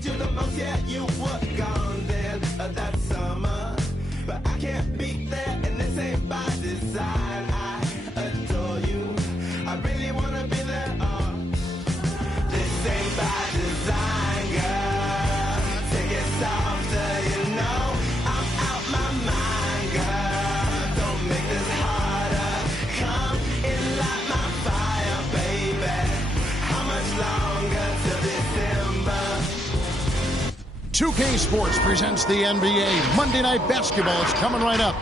hated you the most, yeah, you were gone then that summer. But I can't beat that, and this ain't by design. I adore you, I really wanna be there. This ain't by design, girl. Take it softer, you know I'm out my mind, girl. Don't make this harder. Come in, light my fire, baby. How much longer till December? 2K Sports presents the NBA. Monday Night Basketball is coming right up.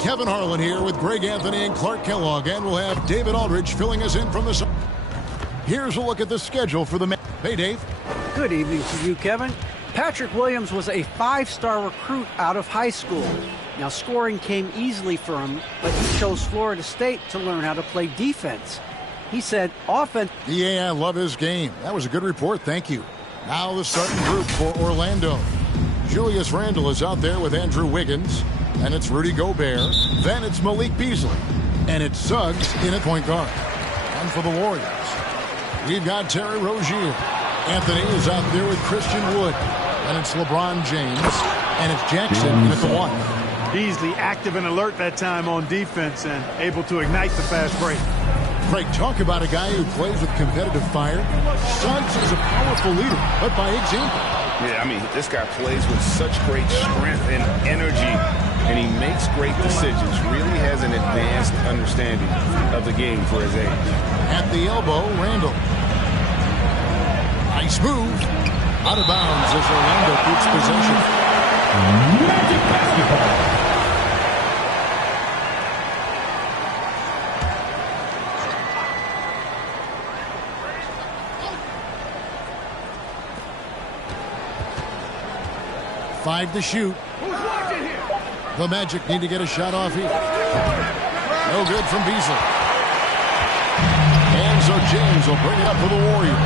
Kevin Harlan here with Greg Anthony and Clark Kellogg, and we'll have David Aldridge filling us in from the... Here's a look at the schedule for the... Hey, Dave. Good evening to you, Kevin. Patrick Williams was a 5-star recruit out of high school. Now, scoring came easily for him, but he chose Florida State to learn how to play defense. He said offense... Yeah, I love his game. That was a good report, thank you. Now the starting group for Orlando. Julius Randle is out there with Andrew Wiggins, and it's Rudy Gobert. Then it's Malik Beasley, and it's Suggs in at point guard. And for the Warriors, we've got Terry Rozier. Anthony is out there with Christian Wood, and it's LeBron James, and it's Jackson in at the 1. Beasley active and alert that time on defense and able to ignite the fast break. Craig, talk about a guy who plays with competitive fire. Suggs is a powerful leader, but by example. Yeah, I mean, this guy plays with such great strength and energy, and he makes great decisions. Really has an advanced understanding of the game for his age. At the elbow, Randall. Nice move. Out of bounds as Orlando keeps possession. Magic Basketball. Five to shoot. The Magic need to get a shot off here. No good from Beasley. And so James will bring it up for the Warriors.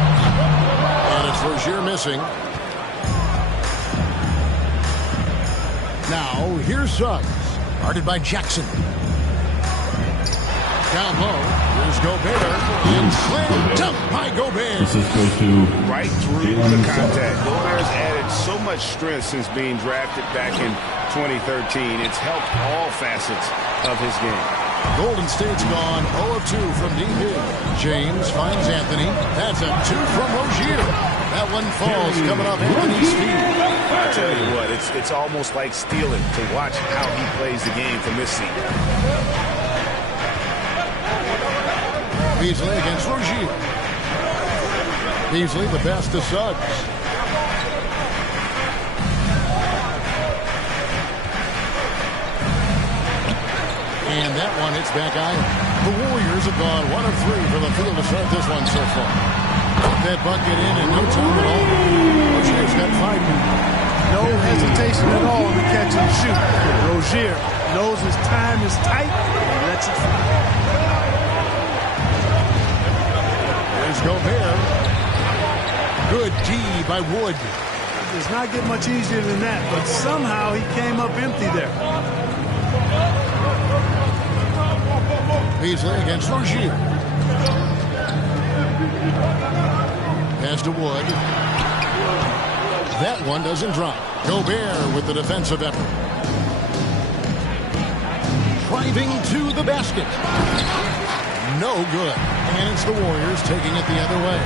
And it's Rozier missing. Now, here's Suggs. Guarded by Jackson. Down low. Here's Gobert. And slam dunk by Gobert. This is goes to right through the contact. Gobert's added so much strength since being drafted back in 2013. It's helped all facets of his game. Golden State's gone 0 of 2 from deep in. James finds Anthony. That's a 2 from Rozier. That one falls coming off Anthony's feet. I tell you what, it's almost like stealing to watch how he plays the game from this seat. Beasley against Rozier. Beasley the best to Suggs. And that one hits back iron. The Warriors have gone 1 of 3 from the field to start this one so far. Put that bucket in no time at all. Rozier's got 5 minutes. No hesitation at all in the catch and shoot. Rozier knows his time is tight and lets it fly. There's Gobert. Good D by Wood. It does not get much easier than that, but somehow he came up empty there. Beasley against Rozier. Pass to Wood. That one doesn't drop. Gobert with the defensive effort. Driving to the basket. No good. And it's the Warriors taking it the other way.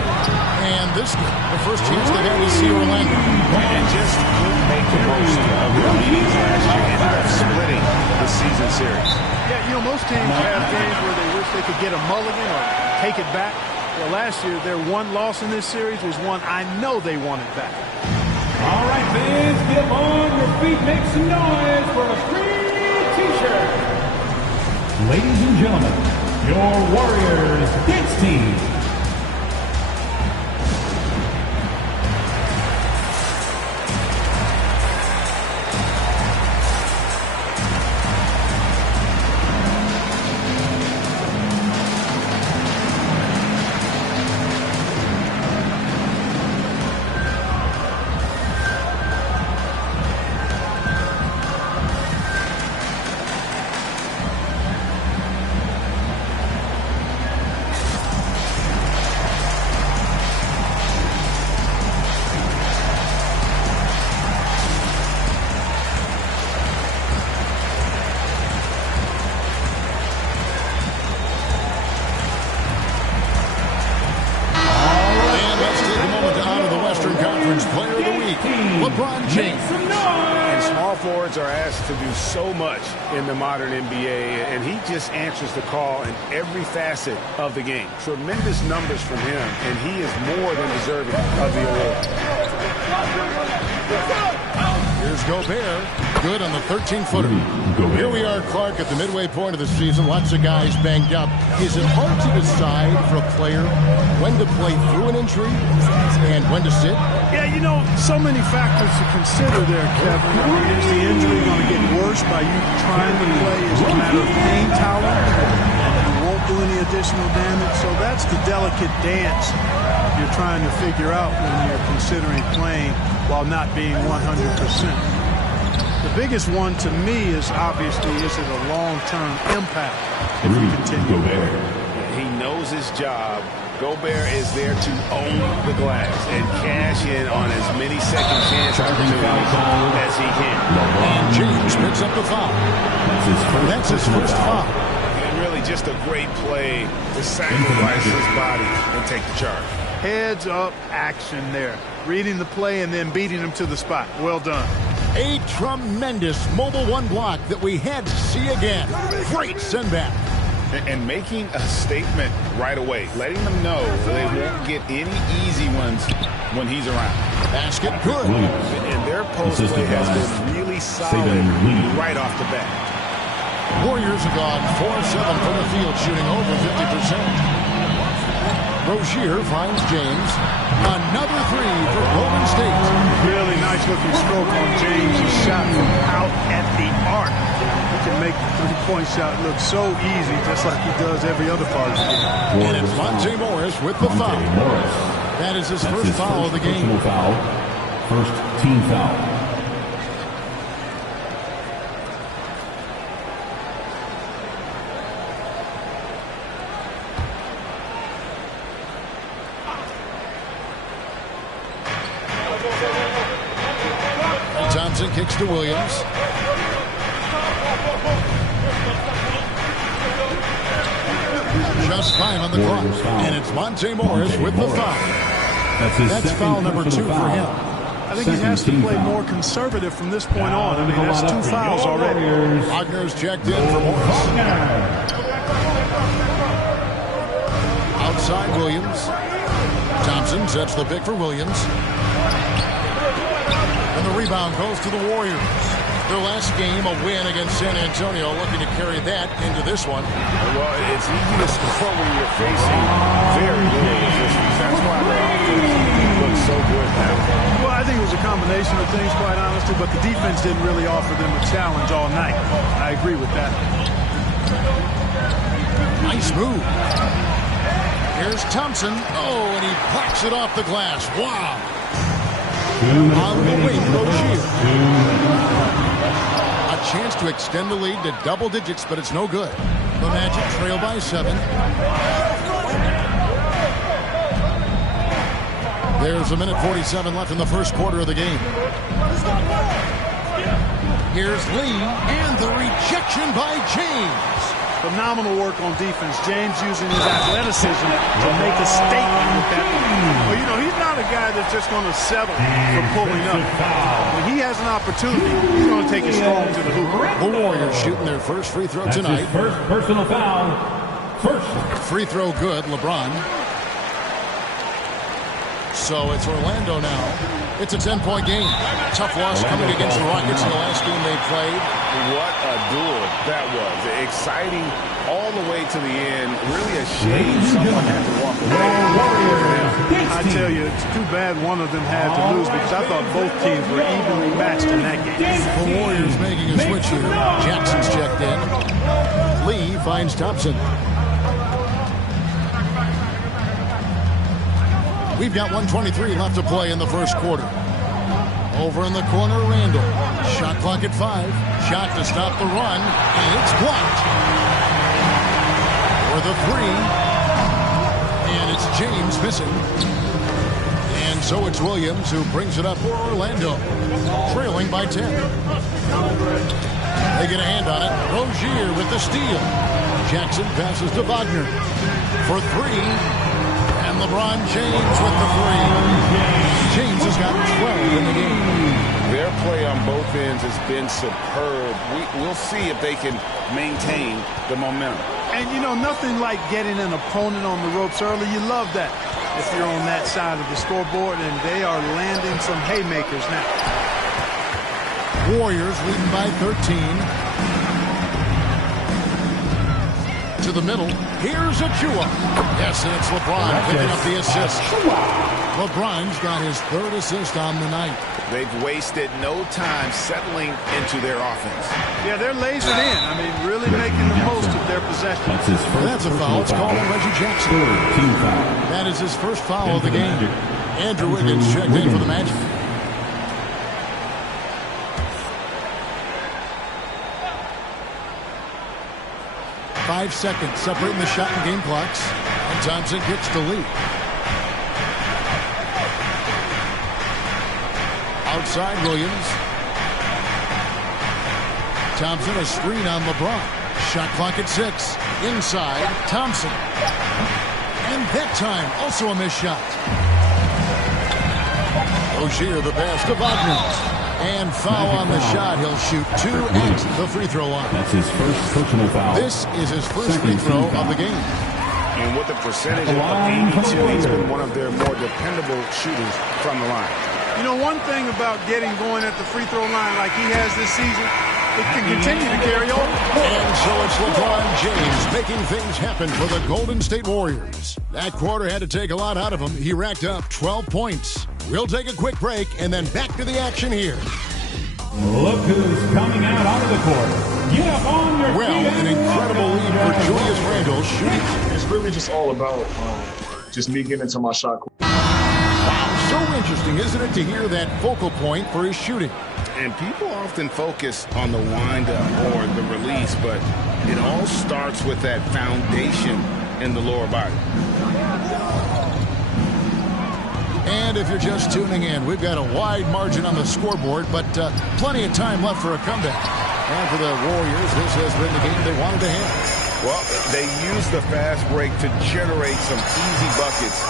And this is the first chance they've had to see Orlando. And just couldn't make the most of the meetings last year. Ended up splitting the season series. Yeah, you know, most teams have games where they wish they could get a mulligan or take it back. Well, last year, their one loss in this series was one I know they wanted back. all right, fans, get on your feet, make some noise for a free T-shirt. Ladies and gentlemen, your Warriors dance team. forwards are asked to do so much in the modern NBA, and he just answers the call in every facet of the game. Tremendous numbers from him, and he is more than deserving of the award. Here's Gobert. Good on the 13-footer. Here we are, Clark, at the midway point of the season. Lots of guys banged up. Is it hard to decide for a player when to play through an injury and when to sit? Yeah, you know, so many factors to consider there, Kevin. I mean, is the injury going to get worse by you trying to play? Is it a matter of pain tolerance? You won't do any additional damage. So that's the delicate dance you're trying to figure out when you're considering playing while not being 100%. The biggest one to me is obviously, is it a long-term impact if you continue? He knows his job. Gobert is there to own the glass and cash in on as many second chance opportunities as he can. And James picks up the foul. That's his first foul. And really just a great play to sacrifice his body and take the charge. Heads up action there. Reading the play and then beating him to the spot. Well done. A tremendous Mobile One block that we had to see again. Great send back. And making a statement right away, letting them know that they won't get any easy ones when he's around. Basket good. And their post play has been really solid right off the bat. Warriors have gone 4-7 from the field, shooting over 50%. Rozier finds James. Another three for Golden State. Really nice looking stroke on James' shot from out at the arc. He can make the three-point shot look so easy, just like he does every other part of the game. And it's Monte Morris with the foul. That is his first foul of the game. First team foul. Thompson kicks to Williams. Just 5 on the clock. And it's Monte Morris with the foul. That's foul number 2 for him. I think he has to play more conservative from this point on. I mean, that's 2 fouls already. Wagner's checked in for Morris. Outside Williams. Thompson sets the pick for Williams. And the rebound goes to the Warriors. Their last game, a win against San Antonio, looking to carry that into this one. Well, it's easy to score when you're facing very little resistance. That's why their offense looks so good now. Well, I think it was a combination of things, quite honestly, but the defense didn't really offer them a challenge all night. I agree with that. Nice move. Here's Thompson. Oh, and he blocks it off the glass. Wow. On the wing, Rozier. A chance to extend the lead to double digits, but it's no good. The Magic trail by 7. There's a minute 47 left in the first quarter of the game. Here's Lee, and the rejection by James. Phenomenal work on defense. James using his athleticism to make a statement with that. Well, you know, he's not a guy that's just going to settle for pulling up. When he has an opportunity, he's going to take it strong to the hoop. The Warriors shooting their first free throw tonight. First personal foul. First. Free throw good, LeBron. So it's Orlando now. It's a 10-point game. Tough loss coming against the Rockets in the last game they played. What a duel that was. Exciting all the way to the end. Really a shame someone had to walk away. I tell you, it's too bad one of them had to lose because I thought both teams were evenly matched in that game. The Warriors making a switch here. Jackson's checked in. Lee finds Thompson. We've got 1:23 left to play in the first quarter. Over in the corner, Randall. Shot clock at 5. Shot to stop the run, and it's blocked. For the 3. And it's James missing. And so it's Williams who brings it up for Orlando. Trailing by 10. They get a hand on it. Rozier with the steal. Jackson passes to Wagner. For 3. And LeBron James with the 3. James has got 12 in the game. Their play on both ends has been superb. We'll see if they can maintain the momentum. And, you know, nothing like getting an opponent on the ropes early. You love that if you're on that side of the scoreboard, and they are landing some haymakers now. Warriors leading by 13. To the middle. Here's Achua. Yes, and it's LeBron picking up the assist. LeBron's got his 3rd assist on the night. They've wasted no time settling into their offense. Yeah, they're lasered in. I mean, really making the most of their possession. That's a foul. It's called on Reggie Jackson. That is his first foul of the game. Andrew Wiggins checked in for the Magic. Five seconds separating the shot and game clocks. And Thompson gets the lead. Outside Williams. Thompson a screen on LeBron. Shot clock at 6. Inside Thompson. And that time also a missed shot. Rozier the pass to Wagner. And foul on the shot. He'll shoot 2 at the free throw line. That's his first personal foul. This is his first free throw of the game. And with the percentage of 82, he's been one of their more dependable shooters from the line. You know, one thing about getting going at the free throw line like he has this season, it can continue to carry over. And so it's LeBron James making things happen for the Golden State Warriors. That quarter had to take a lot out of him. He racked up 12 points. We'll take a quick break and then back to the action here. Look who's coming out onto the court. Get up on your feet. Well, an incredible lead for Julius Randle shooting. It's really just all about just me getting into my shot. Wow, so interesting, isn't it, to hear that focal point for his shooting? And people often focus on the windup or the release, but it all starts with that foundation in the lower body. And if you're just tuning in, we've got a wide margin on the scoreboard, but plenty of time left for a comeback. And for the Warriors, this has been the game they wanted to have. Well, they used the fast break to generate some easy buckets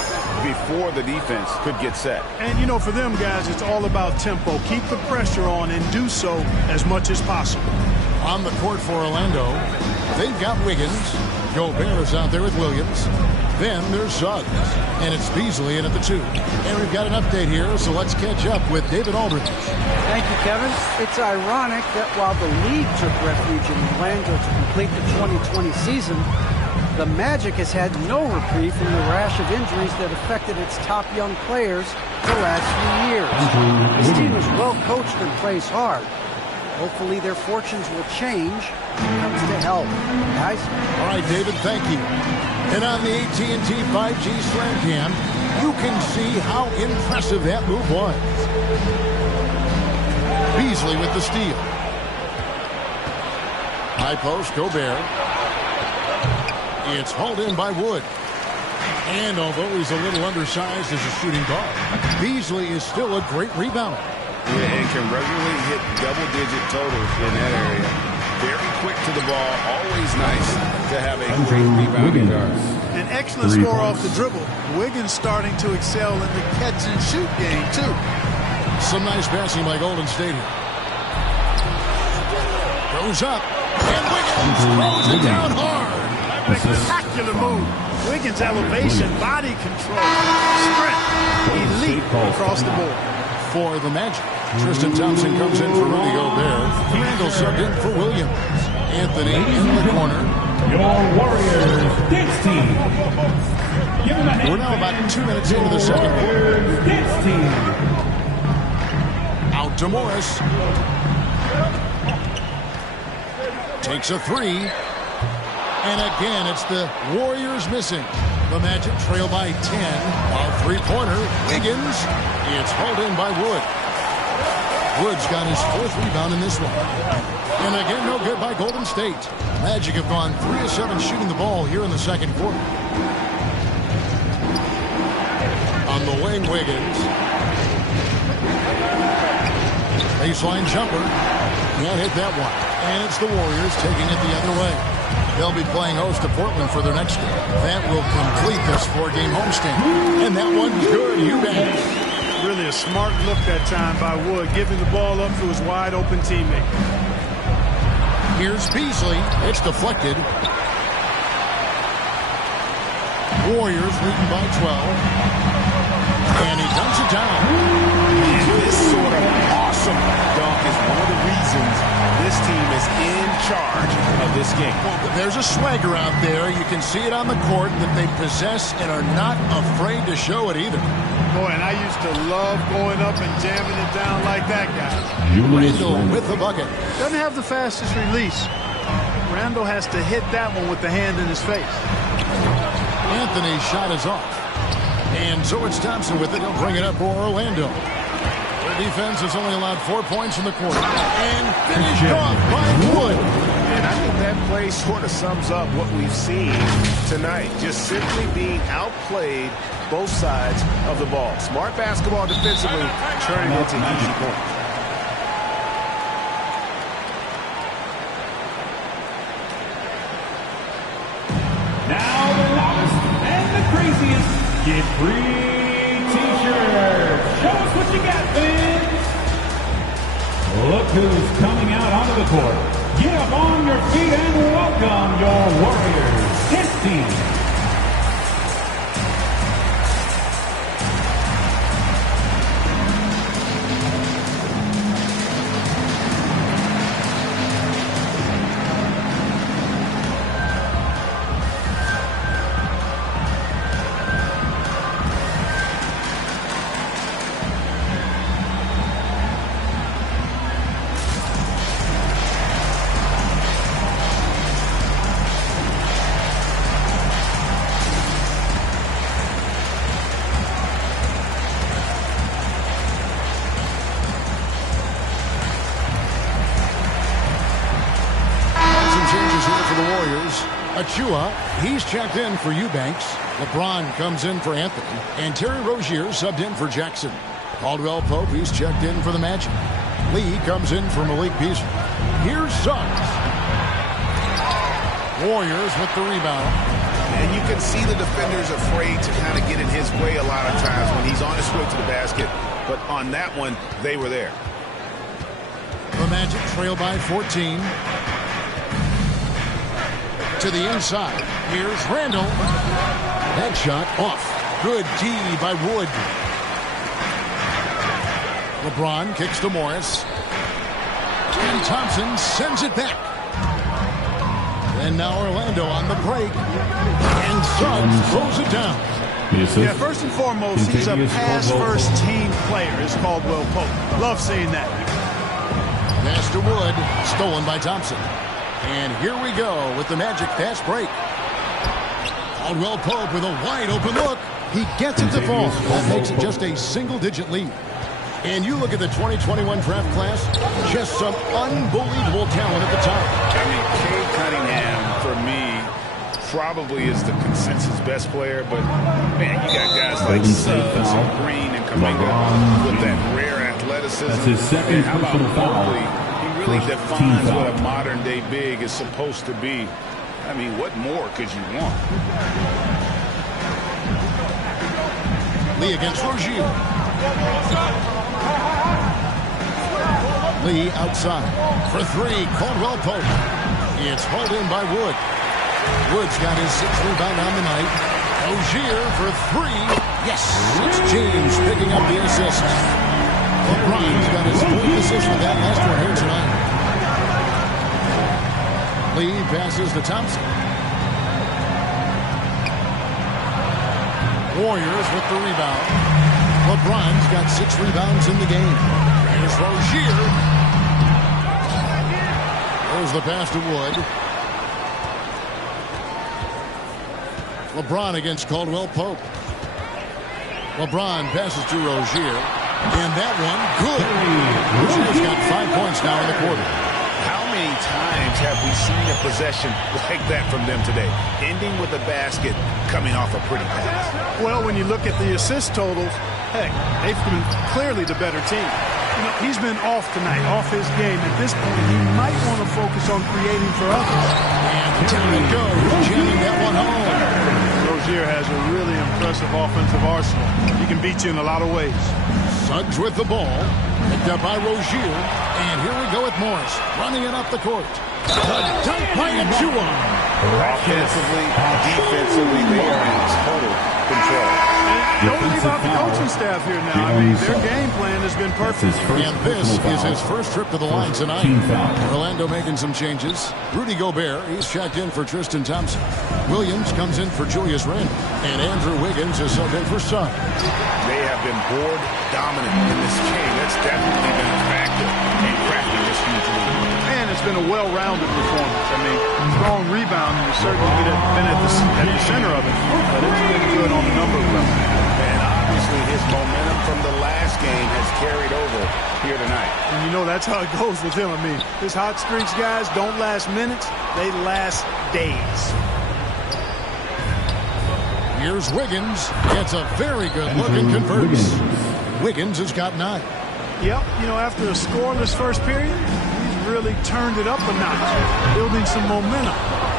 before the defense could get set. And, you know, for them guys, it's all about tempo. Keep the pressure on and do so as much as possible. On the court for Orlando, they've got Wiggins. Gobert is out there with Williams. Then there's Suggs. And it's Beasley in at the 2. And we've got an update here, so let's catch up with David Aldridge. Thank you, Kevin. It's ironic that while the league took refuge in Orlando to complete the 2020 season, the Magic has had no reprieve from the rash of injuries that affected its top young players the last few years. This team is well coached and plays hard. Hopefully their fortunes will change when it comes to health. Guys? All right, David, thank you. And on the AT&T 5G Slam Cam, you can see how impressive that move was. Beasley with the steal. High post, Gobert. It's hauled in by Wood. And although he's a little undersized as a shooting guard, Beasley is still a great rebounder. Yeah, and can regularly hit double-digit totals in that area. Very quick to the ball. Always nice to have a great rebounding guard. An excellent score off the dribble. Wiggins starting to excel in the catch-and-shoot game, too. Some nice passing by Golden State here. Goes up. And Wiggins throws it down hard. A spectacular move. Wiggins' elevation, body control, strength, elite across the board. For the Magic, Tristan Thompson comes in for Rudy Gobert. Randle subbed in for Williams. Anthony in the corner. Your Warriors dance team. We're now about 2 minutes into the second quarter. Dance team. Out to Morris. Takes a 3. And again, it's the Warriors missing. The Magic trail by 10. A three-pointer. Wiggins. It's hauled in by Wood. Wood's got his 4th rebound in this one. And again, no good by Golden State. Magic have gone 3 of 7 shooting the ball here in the second quarter. On the wing, Wiggins. Baseline jumper. Can't hit that one. And it's the Warriors taking it the other way. They'll be playing host to Portland for their next game. That will complete this 4-game homestand. And that one's good, you bet. Really a smart look that time by Wood, giving the ball up to his wide-open teammate. Here's Beasley. It's deflected. Warriors leading by 12. And he dunks it down. And this sort of awesome dunk is one of the reasons this team is in charge of this game. Well, there's a swagger out there. You can see it on the court that they possess and are not afraid to show it either. Boy, and I used to love going up and jamming it down like that guy. Randle with the bucket. Doesn't have the fastest release. Randle has to hit that one with the hand in his face. Anthony's shot is off. And so it's Thompson with it. He'll bring it up for Orlando. Their defense has only allowed 4 points in the quarter. And finished off by Wood. And I think that play sort of sums up what we've seen tonight. Just simply being outplayed both sides of the ball. Smart basketball defensively, turning into easy points. Now the loudest and the craziest get free t-shirts. Show us what you got, Vince. Look who's coming out onto the court. Get up on your feet and welcome your Warriors. His team. Achua, he's checked in for Eubanks. LeBron comes in for Anthony. And Terry Rozier subbed in for Jackson. Caldwell Pope, he's checked in for the Magic. Lee comes in for Malik Beasley. Here's Suggs. Warriors with the rebound. And you can see the defenders afraid to kind of get in his way a lot of times when he's on his way to the basket. But on that one, they were there. The Magic trail by 14. To the inside. Here's Randle. That shot off. Good D by Wood. LeBron kicks to Morris. And Thompson sends it back. And now Orlando on the break. And Suggs throws it down. Yeah, first and foremost, he's a pass-first team player, is Caldwell Pope. Love seeing that. Pass to Wood. Stolen by Thompson. And here we go with the Magic fast break. Caldwell Pope with a wide open look. He gets it to fall. That makes it just a single-digit lead. And you look at the 2021 draft class, just some unbelievable talent at the top. I mean, Cade Cunningham, for me, probably is the consensus best player. But, man, you got guys like Suggs and Green and Kuminga with that rare athleticism. That's his second personal foul. He really defines what a modern-day big is supposed to be. I mean, what more could you want? Lee against Rozier. Lee outside for three. Caldwell Pope. It's hauled in by Wood. Wood's got his sixth rebound on the night. Rozier for three. Yes, it's James picking up the assist. LeBron's got his fourth assist with that last one here tonight. Lee passes to Thompson. Warriors with the rebound. LeBron's got 6 rebounds in the game. Here's Rozier. There's the pass to Wood. LeBron against Caldwell Pope. LeBron passes to Rozier. And that one, good. Rozier's got 5 points now in the quarter. How many times have we seen a possession like that from them today? Ending with a basket, coming off a pretty pass. Well, when you look at the assist totals, heck, they've been clearly the better team. You know, he's been off tonight, off his game. At this point, he might want to focus on creating for others. And down it goes, jamming that one home. Rozier has a really impressive offensive arsenal. He can beat you in a lot of ways. Suggs with the ball. Picked up by Rozier. And here we go with Morris. Running it up the court. The dunk by Achua. Offensively, defensively, they are in total control. And don't leave out the coaching staff here now. I mean, their game plan has been perfect. And this is his first trip to the line tonight. Orlando making some changes. Rudy Gobert, he's checked in for Tristan Thompson. Williams comes in for Julius Randle. And Andrew Wiggins is subbed in for Suggs. They have been board dominant in this game. That's definitely been a factor in cracking this huge lead. And it's been a well-rounded performance. I mean, strong rebounding has certainly been at the center of it, but it's been good on a number of levels. And obviously his momentum from the last game has carried over here tonight. And you know that's how it goes with him. I mean, his hot streaks, guys, don't last minutes. They last days. Here's Wiggins. Gets a very good look and converts. Wiggins has got 9. Yep, you know, after a scoreless first period, he's really turned it up a notch, building some momentum.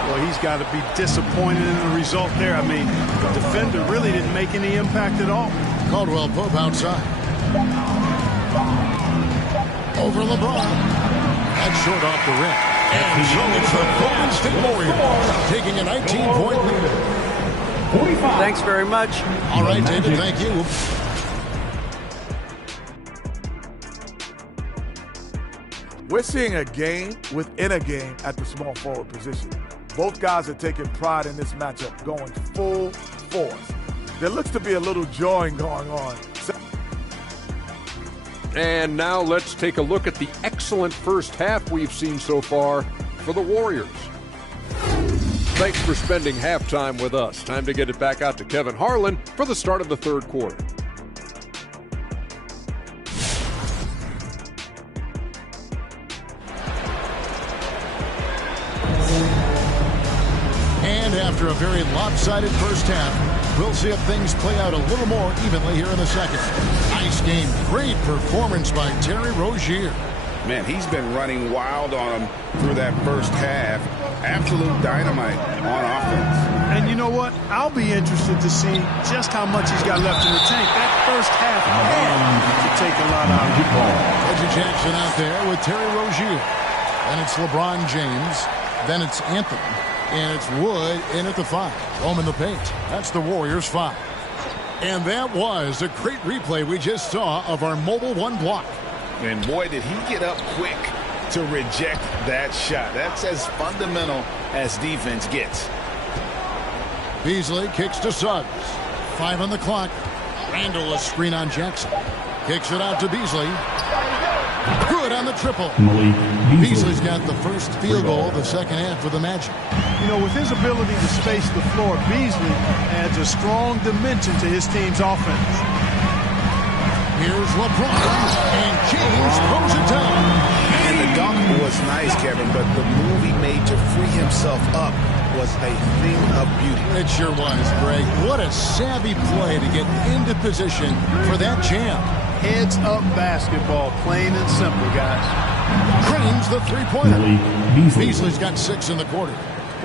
Well, he's got to be disappointed in the result there. I mean, the defender really didn't make any impact at all. Caldwell Pope outside. Over LeBron. That's short off the rim. And so it's the Golden State Warriors taking a 19-point lead. Thanks very much. All right, David, thank you. We're seeing a game within a game at the small forward position. Both guys are taking pride in this matchup, going full force. There looks to be a little joy going on. And now let's take a look at the excellent first half we've seen so far for the Warriors. Thanks for spending halftime with us. Time to get it back out to Kevin Harlan for the start of the third quarter. And after a very lopsided first half, we'll see if things play out a little more evenly here in the second. Nice game. Great performance by Terry Rozier. Man, he's been running wild on him through that first half. Absolute dynamite on offense. And you know what? I'll be interested to see just how much he's got left in the tank. That first half could take a lot out of him. Reggie Jackson out there with Terry Rozier. Then it's LeBron James. Then it's Anthony. And it's Wood in at the 5. Home in the paint. That's the Warriors' 5. And that was a great replay we just saw of our Mobile One block. And boy, did he get up quick to reject that shot. That's as fundamental as defense gets. Beasley kicks to Suggs. 5 on the clock. Randle a screen on Jackson. Kicks it out to Beasley. Good on the triple. Beasley's got the first field goal of the second half for the Magic. You know, with his ability to space the floor, Beasley adds a strong dimension to his team's offense. Here's LeBron, and James throws it down. And the dunk was nice, Kevin, but the move he made to free himself up was a thing of beauty. It sure was, Greg. What a savvy play to get into position for that jam. Heads up basketball, plain and simple, guys. Drains the three-pointer. Beasley's got 6 in the quarter.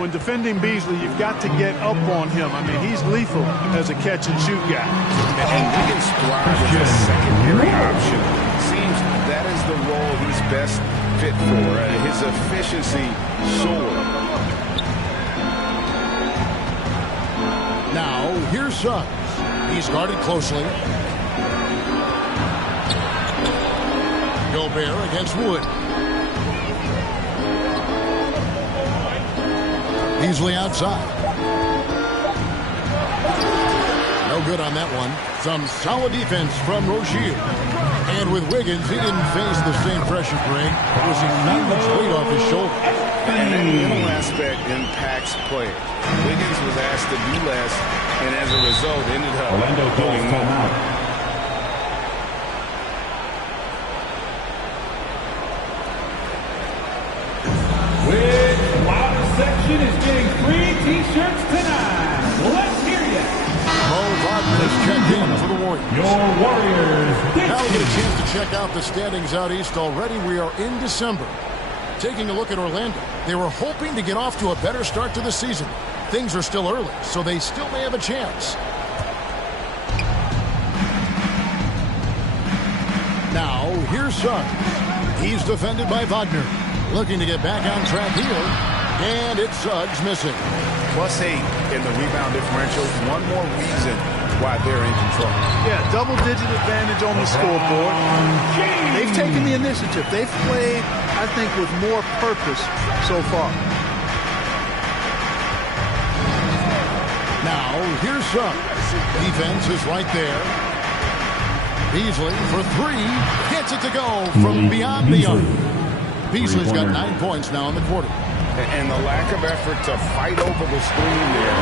When defending Beasley, you've got to get up on him. I mean, he's lethal as a catch-and-shoot guy. And Wiggins thrives as a secondary option. Seems that is the role he's best fit for. His efficiency soared. Now, here's Suggs. He's guarded closely. Gobert against Wood. Beasley outside. No good on that one. Some solid defense from Rozier. And with Wiggins, he didn't face the same pressure, Greg. There was not much weight off his shoulders. And that mental aspect impacts players. Wiggins was asked to do less, and as a result, ended up doing more. Section is getting free T-shirts tonight. Let's hear you. Mo Wagner is checked in for the Warriors. Your Warriors. Now we get a chance to check out the standings out east already. We are in December. Taking a look at Orlando. They were hoping to get off to a better start to the season. Things are still early, so they still may have a chance. Now, here's Suggs. He's defended by Wagner. Looking to get back on track here. And it's Suggs missing. +8 in the rebound differential. One more reason why they're in control. Yeah, double-digit advantage on the scoreboard. They've taken the initiative. They've played, I think, with more purpose so far. Now, here's Suggs. Defense is right there. Beasley for three. Gets it to go from beyond the arc. Beasley's got 9 points now in the quarter. And the lack of effort to fight over the screen there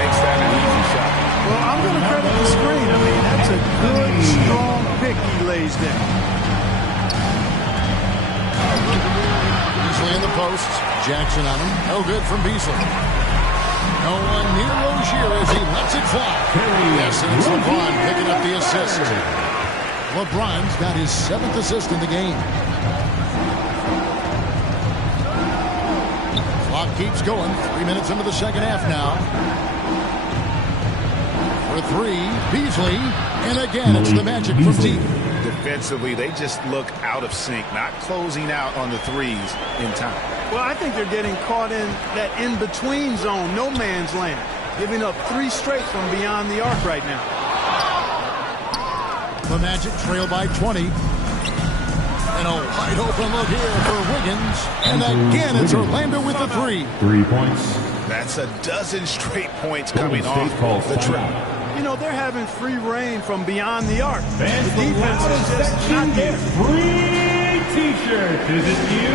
makes that an easy shot. Well, I'm going to credit the screen. I mean, that's a good, strong pick he lays down. Beasley in the post. Jackson on him. No good from Beasley. No one near Rozier as he lets it fly. Yes, and it's LeBron picking up the assist. LeBron's got his 7th assist in the game. Clock keeps going. 3 minutes into the second half now. For three, Beasley. And again, it's the Magic from deep. Defensively, they just look out of sync, not closing out on the threes in time. Well, I think they're getting caught in that in-between zone, no man's land, giving up 3 straight from beyond the arc right now. The Magic trail by 20. And a wide open look here for Wiggins. And again, it's Orlando with the 3. 3 points. That's a dozen straight points coming off the trap. You know, they're having free reign from beyond the arc. The defense is just not there. Free t-shirt. Is it you?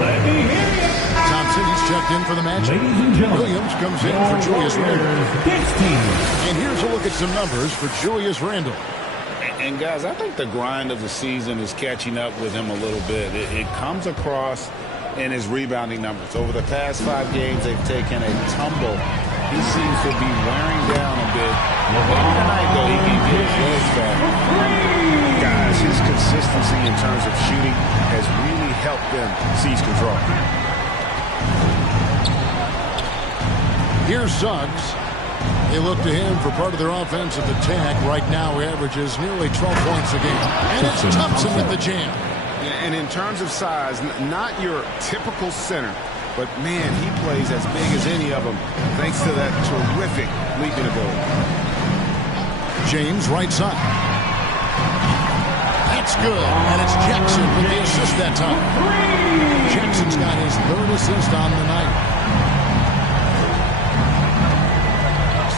Let me hear you. Thompson, he's checked in for the Magic. Ladies and gentlemen, Williams comes in for Julius Randle. 16. And here's a look at some numbers for Julius Randle. And guys, I think the grind of the season is catching up with him a little bit. It comes across in his rebounding numbers. Over the past 5 games, they've taken a tumble. He seems to be wearing down a bit. Maybe tonight, though, he can get his legs back. Guys, his consistency in terms of shooting has really helped them seize control. Here's Suggs. They look to him for part of their offensive attack. Right now, he averages nearly 12 points a game. And it's Thompson with the jam. And in terms of size, not your typical center, but man, he plays as big as any of them thanks to that terrific leaping ability. James right side. That's good. And it's Jackson with the assist that time. Jackson's got his 3rd assist on the night.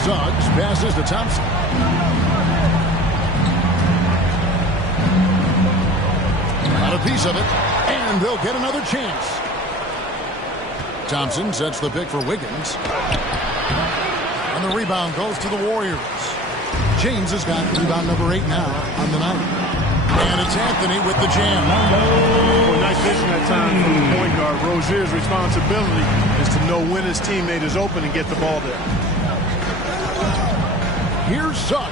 Suggs passes to Thompson. Got a piece of it, and they'll get another chance. Thompson sets the pick for Wiggins. And the rebound goes to the Warriors. James has got rebound number 8 now on the night. And it's Anthony with the jam. Well, nice vision that time from the point guard. Rozier's responsibility is to know when his teammate is open and get the ball there. Here's Suggs.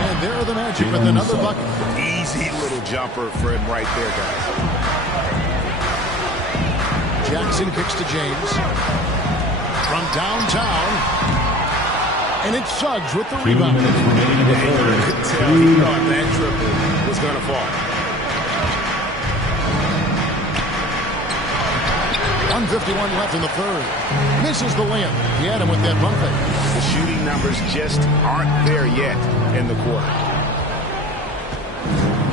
And there are the Magic with another bucket. Easy little jumper for him right there, guys. Jackson kicks to James. From downtown. And it's Suggs with the rebound. You could tell he thought that triple was going to fall. 1:51 left in the 3rd. Misses the layup. He had him with that bump fake. The shooting numbers just aren't there yet in the quarter.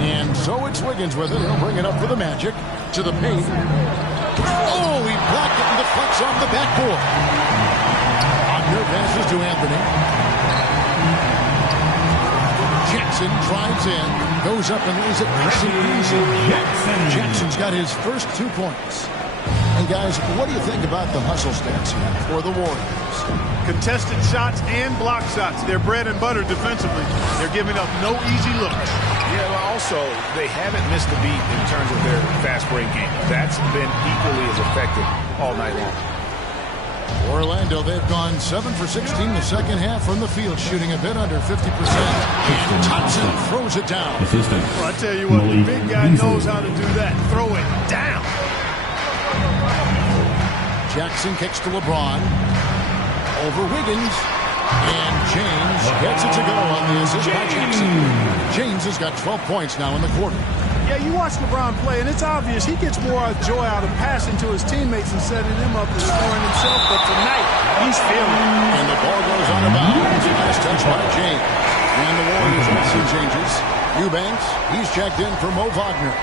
And so it's Wiggins with it. He'll bring it up for the Magic. To the paint. Oh, he blocked it and deflects off the backboard. Wagner passes to Anthony. Jackson drives in. Goes up and lays it nice and easy. Jackson's got his first 2 points. And guys, what do you think about the hustle stats here for the Warriors? Contested shots and block shots. They're bread and butter defensively. They're giving up no easy looks. Yeah, well, also, they haven't missed a beat in terms of their fast break game. That's been equally as effective all night long. Orlando, they've gone 7 for 16 the second half from the field, shooting a bit under 50%. And Thompson throws it down. Well, I tell you what, the big guy knows how to do that. Throw it down. Jackson kicks to LeBron. Over Wiggins. And James gets it to go on the assist by Jackson. James has got 12 points now in the quarter. Yeah, you watch LeBron play, and it's obvious he gets more joy out of passing to his teammates and setting them up than scoring himself. But tonight, he's feeling it. And the ball goes out of bounds. Last touch by James. And the Warriors make some changes. Eubanks, he's checked in for Mo Wagner.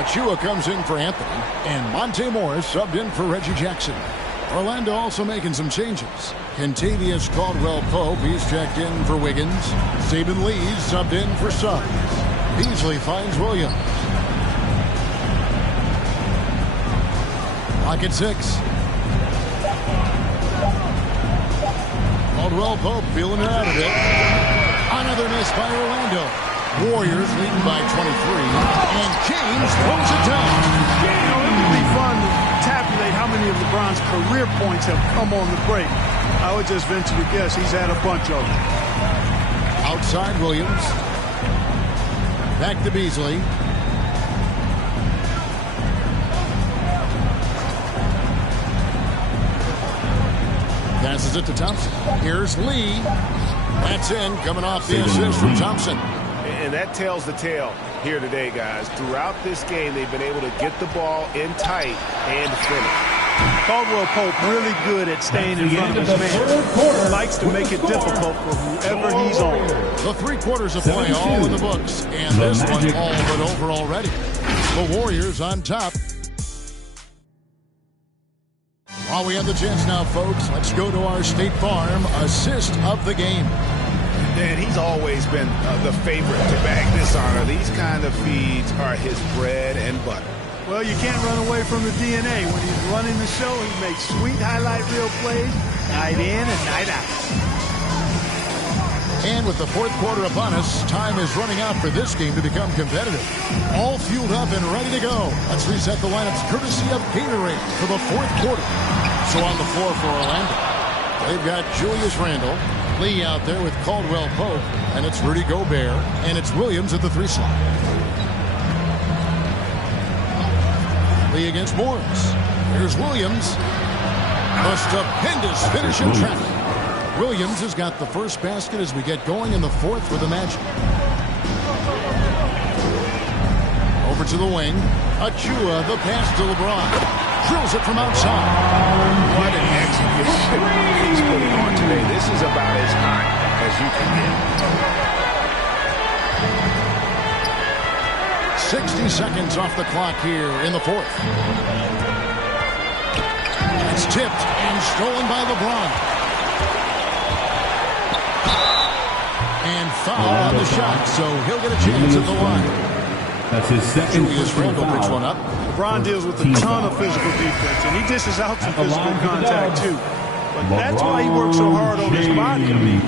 Achua comes in for Anthony. And Monte Morris subbed in for Reggie Jackson. Orlando also making some changes. Kentavious Caldwell-Pope, he's checked in for Wiggins. Saban Lee subbed in for Suggs. Beasley finds Williams. Clock at 6. Caldwell-Pope feeling it out a bit. Another miss by Orlando. Warriors leading by 23. And James throws it down. It would be fun to tabulate how many of LeBron's career points have come on the break. I would just venture to guess he's had a bunch of them. Outside Williams. Back to Beasley. Passes it to Thompson. Here's Lee. That's in, coming off the assist from Thompson. And that tells the tale here today, guys. Throughout this game, they've been able to get the ball in tight and finish. Caldwell-Pope really good at staying in front of his man. Likes to make it difficult for whoever he's on. The 3 quarters of play all in the books. And this one all but over already. The Warriors on top. While we have the chance now, folks, let's go to our State Farm assist of the game. Dan, he's always been the favorite to bag this honor. These kind of feeds are his bread and butter. Well, you can't run away from the DNA. When he's running the show, he makes sweet highlight reel plays night in and night out. And with the 4th quarter upon us, time is running out for this game to become competitive. All fueled up and ready to go. Let's reset the lineups courtesy of Gatorade for the 4th quarter. So on the floor for Orlando, they've got Julius Randle, Lee out there with Caldwell-Pope, and it's Rudy Gobert, and it's Williams at the 3 slot. Lee against Morris. Here's Williams. A stupendous finish in traffic. Williams has got the first basket as we get going in the 4th for the Magic. Over to the wing. Achua, the pass to LeBron. Drills it from outside. What an execution he's putting on today. This is about as hot as you can get. 60 seconds off the clock here in the 4th. It's tipped and stolen by LeBron. And foul on the shot, so he'll get a chance at the line. That's his second. Julius Randle picks one up. LeBron deals with a ton of physical defense, and he dishes out some physical contact too. But that's why he works so hard on his body. I mean,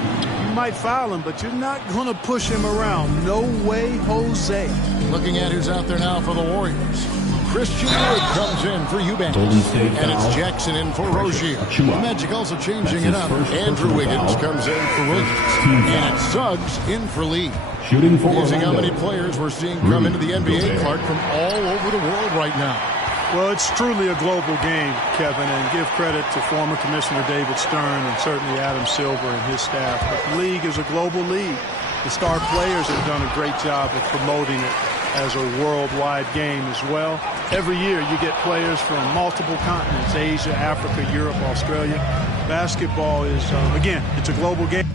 you might foul him, but you're not going to push him around. No way, Jose. Looking at who's out there now for the Warriors. Christian Wood comes in for Eubanks. And it's Jackson in for Rozier. The Magic also changing it up. Andrew Wiggins comes in for Williams. And it's Suggs in for Lee. Shooting for Amazing how many players we're seeing come into the NBA, Clark, from all over the world right now. Well, it's truly a global game, Kevin, and give credit to former Commissioner David Stern and certainly Adam Silver and his staff. But the league is a global league. The star players have done a great job of promoting it as a worldwide game as well. Every year you get players from multiple continents, Asia, Africa, Europe, Australia. Basketball is, again, it's a global game.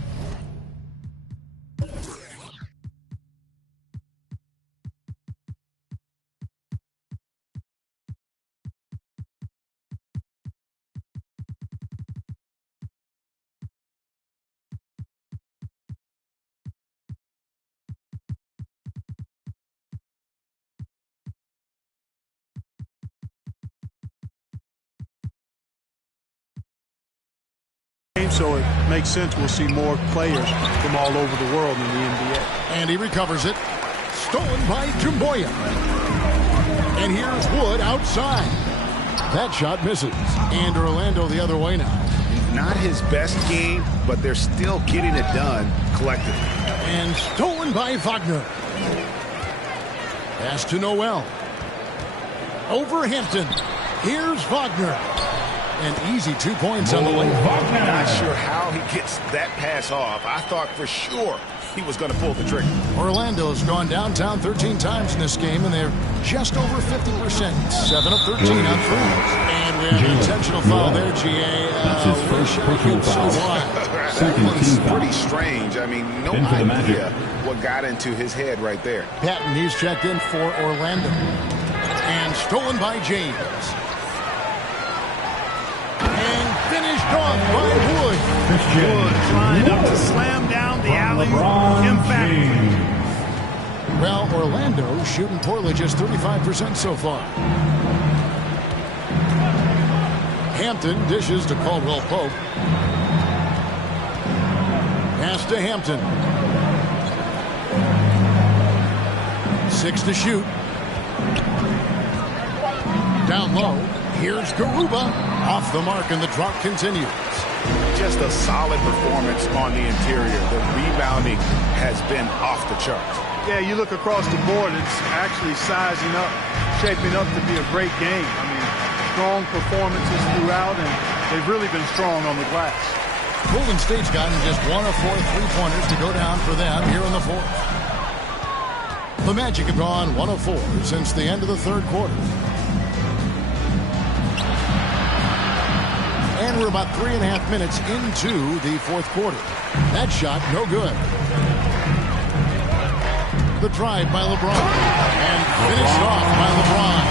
So it makes sense we'll see more players from all over the world in the NBA. And he recovers it. Stolen by Jumboya. And here's Wood outside. That shot misses. And Orlando the other way now. Not his best game, but they're still getting it done collectively. And stolen by Wagner. Pass to Noel. Over Hampton. Here's Wagner. An easy 2 points on the way. Not sure how he gets that pass off. I thought for sure he was going to pull the trigger. Orlando's gone downtown 13 times in this game, and they're just over 50%. 7 of 13 on threes. And we have an intentional foul there, GA. That's his first personal foul. That was pretty strange. I mean, no idea what got into his head right there. Patton, he's checked in for Orlando. And stolen by James. And finished off by Wood. Wood trying up to slam down the alley. Emphatic. Well, Orlando shooting poorly, just 35% so far. Hampton dishes to Caldwell Pope. Pass to Hampton. 6 to shoot. Down low. Here's Garuba. Off the mark, and the drought continues. Just a solid performance on the interior. The rebounding has been off the charts. Yeah, you look across the board, it's actually sizing up, shaping up to be a great game. I mean, strong performances throughout, and they've really been strong on the glass. Golden State's gotten just 1 of 4 3-pointers to go down for them here in the fourth. The Magic have gone 1 of 4 since the end of the third quarter. And we're about 3.5 minutes into the fourth quarter. That shot, no good. The drive by LeBron. And finished off by LeBron.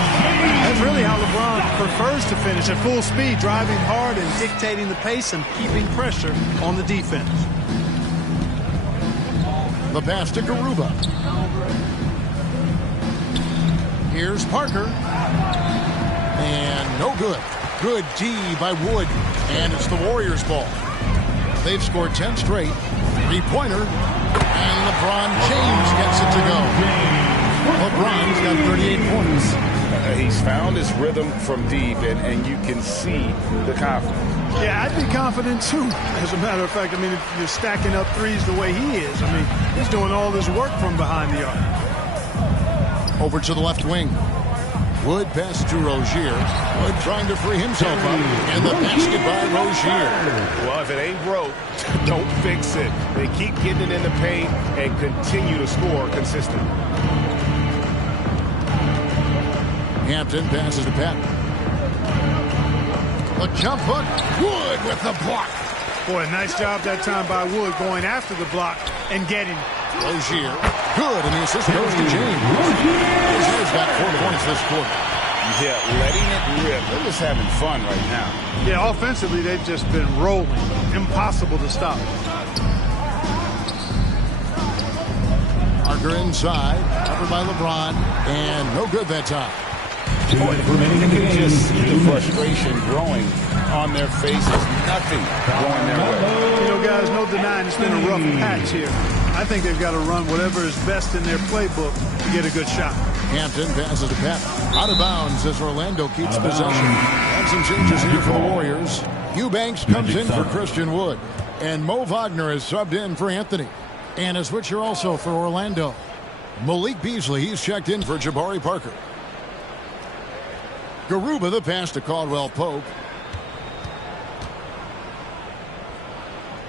That's really how LeBron prefers to finish, at full speed, driving hard and dictating the pace and keeping pressure on the defense. The pass to Garuba. Here's Parker. And no good. Good D by Wood. And it's the Warriors' ball. They've scored 10 straight. 3-pointer. And LeBron James gets it to go. LeBron's got 38 points. He's found his rhythm from deep, and you can see the confidence. Yeah, I'd be confident too. As a matter of fact, I mean, if you're stacking up threes the way he is, I mean, he's doing all this work from behind the arc. Over to the left wing. Wood pass to Rozier. Wood trying to free himself up. And the basket by Rozier. Well, if it ain't broke, don't fix it. They keep getting it in the paint and continue to score consistently. Hampton passes to Patton. A jump hook. Wood with the block. Boy, nice job that time by Wood going after the block and getting it. Rozier. Good, and the assist goes to James. Rozier's got 4 points this quarter. Yeah, letting it rip. They're just having fun right now. Yeah, offensively, they've just been rolling. Impossible to stop. Parker inside. Covered by LeBron. And no good that time. You can just see the frustration growing on their faces. Nothing going their way. You know, guys, no denying it's been a rough patch here. I think they've got to run whatever is best in their playbook to get a good shot. Hampton passes to Patton. Out of bounds as Orlando keeps possession. And some changes here for the Warriors. Eubanks comes in for Christian Wood. And Mo Wagner is subbed in for Anthony. And a switcher also for Orlando. Malik Beasley, he's checked in for Jabari Parker. Garuba, the pass to Caldwell Pope.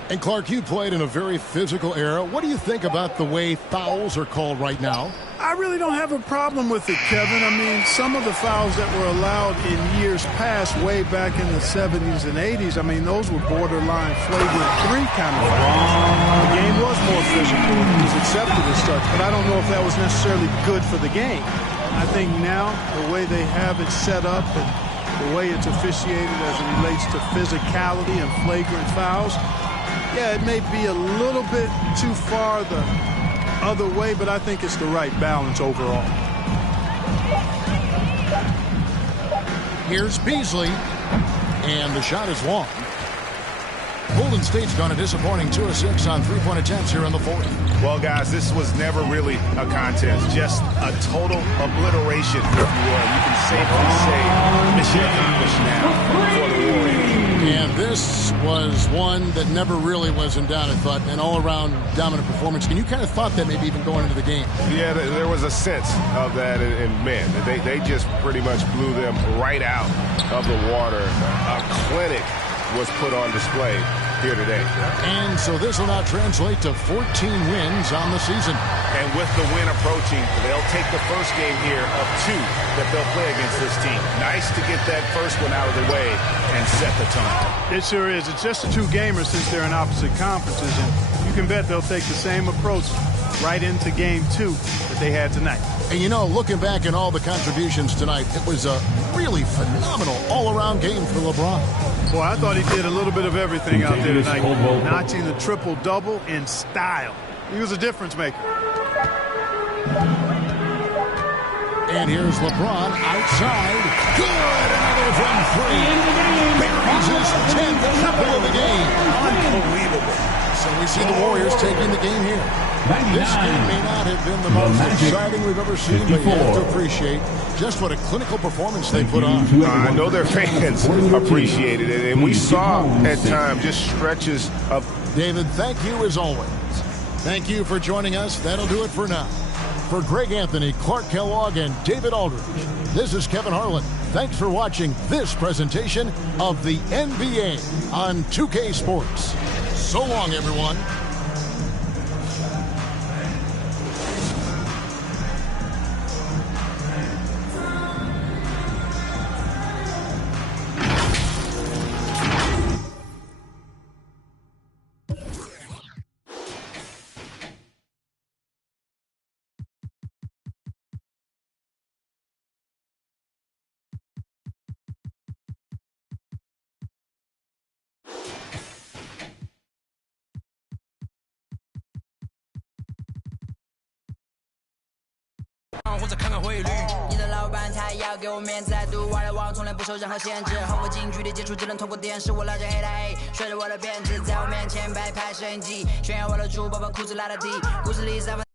And Clark, you played in a very physical era. What do you think about the way fouls are called right now? I really don't have a problem with it, Kevin. I mean, some of the fouls that were allowed in years past, way back in the 70s and 80s, I mean, those were borderline flagrant 3 kind of fouls. The game was more physical. It was accepted as such, but I don't know if that was necessarily good for the game. I think now, the way they have it set up and the way it's officiated as it relates to physicality and flagrant fouls, yeah, it may be a little bit too far the other way, but I think it's the right balance overall. Here's Beasley, and the shot is long. Golden State's gone a disappointing 2 of 6 on 3-point attempts here in the fourth. Well, guys, this was never really a contest, just a total obliteration, if you will. You can safely say mission accomplished now for the Warriors. And this was one that never really was in doubt, I thought, an all-around dominant performance. And you kind of thought that maybe even going into the game. Yeah, there was a sense of that in men. They just pretty much blew them right out of the water. A clinic was put on display here today. And so this will now translate to 14 wins on the season. And with the win approaching, they'll take the first game here of 2 that they'll play against this team. Nice to get that first one out of the way and set the tone. It sure is. It's just a 2-gamer since they're in opposite conferences, and you can bet they'll take the same approach right into game 2 that they had tonight. And you know, looking back at all the contributions tonight, it was a really phenomenal all-around game for LeBron. Boy, I thought he did a little bit of everything out there tonight, notching the triple-double in style. He was a difference maker. And here's LeBron outside. Good! Another from 3. Buries his 10th triple of the game. Unbelievable. So we see the Warriors taking the game here. This game may not have been the most exciting we've ever seen, but you have to appreciate just what a clinical performance they put on. I know their fans appreciated it, and we saw at times just stretches of... David, thank you as always. Thank you for joining us. That'll do it for now. For Greg Anthony, Clark Kellogg, and David Aldridge, this is Kevin Harlan. Thanks for watching this presentation of the NBA on 2K Sports. So long, everyone.或者看看汇率，你的老板他要给我面子，在赌外来网从来不受任何限制，和我近距离接触只能透过电视，我拉着黑的 A， 甩着我的辫子，在我面前摆拍摄影机，炫耀我的珠宝把裤子拉得低，故事里散发。